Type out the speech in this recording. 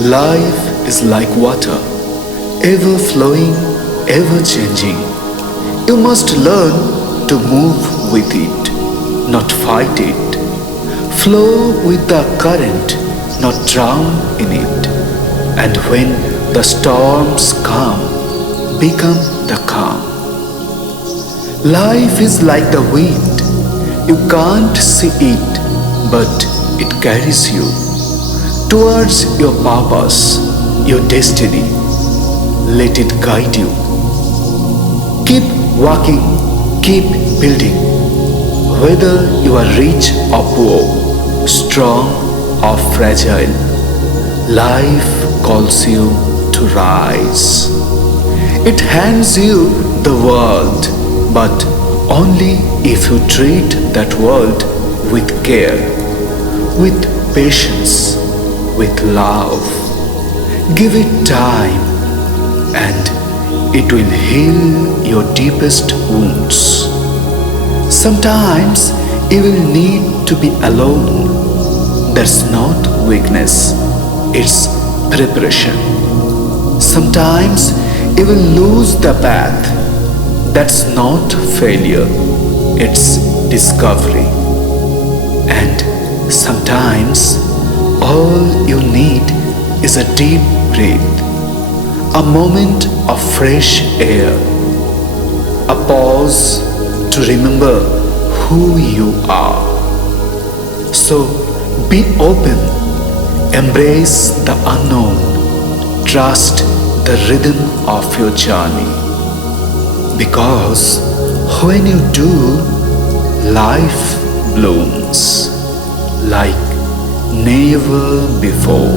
Life is like water, ever flowing, ever changing. You must learn to move with it, not fight it. Flow with the current, not drown in it. And when the storms come, become the calm. Life is like the wind. You can't see it, but it carries you towards your purpose, your destiny. Let it guide you. Keep walking, keep building. Whether you are rich or poor, strong or fragile, life calls you to rise. It hands you the world, but only if you treat that world with care, with patience, with love. Give it time, and it will heal your deepest wounds. Sometimes you will need to be alone. That's not weakness, it's preparation. Sometimes you will lose the path. That's not failure, it's discovery. And sometimes all you need is a deep breath, a moment of fresh air, a pause to remember who you are. So be open, embrace the unknown, trust the rhythm of your journey. Because when you do, life blooms like never before.